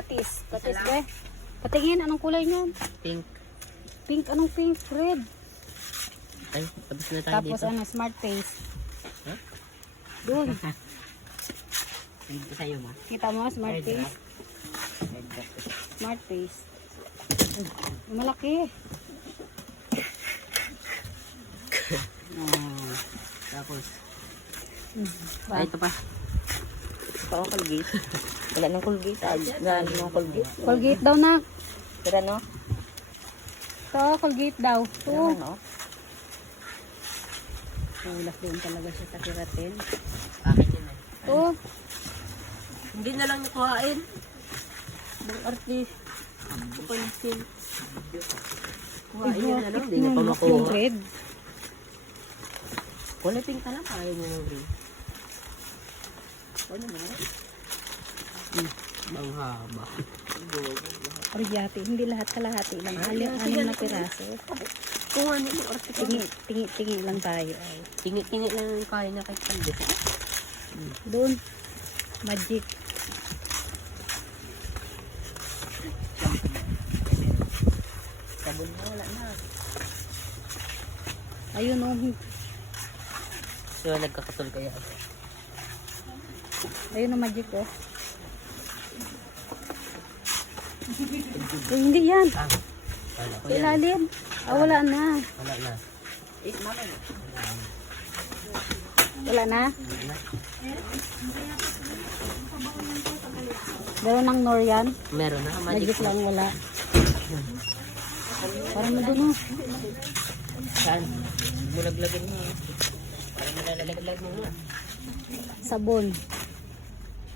Patis. Patis be. Patingin, anong kulay niyan? Pink. Pink, anong pink? Red. Ay, tapos na tayo Tapos dito. ano, smart face. Huh? Doon. Hindi sa'yo ma. Kita mo, smart face. Smart face. Malaki. Tapos, Ba? ito pa. Ito ang Colgate. Wala nang Colgate. Gano'n yung Colgate. Colgate daw na. Pero no? Ito, Colgate daw. Pero Ito. no? Ulas doon talaga siya sa kiratin. Akin yun eh. Ito. Hindi na lang nakuhain. Bang artist. Kapansin. Kuhain yun na lang. Hindi na pa Yung makuha. red. Kulay pink na lang. Ayaw niya yung green. Ano na? Bang haba. Oryati. Hindi lahat kalahati lang. Anim na piraso. Kung ano yung artist. Tingi lang tayo. Ay. Tingi lang yung kaya na kahit pandit. Doon. Magic. Sabon na wala na. Ayun o. So nagkakatol kaya. Ayun o magic o. Eh, hindi yan. Wala ko Sa yan. ilalim. Wala na. Wala na. Mama na. Wala na. Meron ng Norian. Meron na. Magic lang wala. Parang na doon o. Saan? Bulaglagan mo. Parang nalalaglag mo na. Sabon.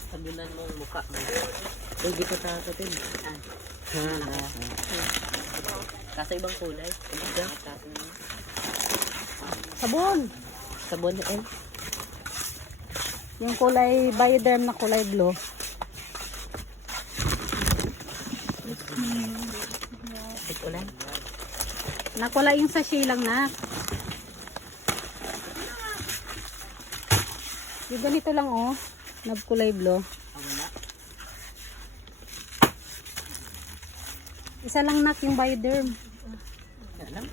Sabunan mo ang mukha mo. Uy, di ko tatatin. Kaso ibang kulay. Sabon. Sabon na Yung kulay Bioderm na kulay blue. Bit ulan. Nakula yung sachet lang na. Yung ganito lang oh. Nagkulay blue. Isa lang nak yung Bioderm. Alam?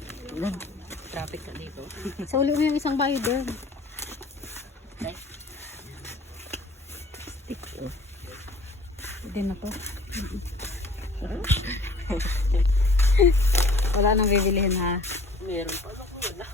Traffic na dito. Sa uli mo yung isang Bioderm. Ay. Hindi na to. Wala nang bibilihin ha. Meron pa. Wala.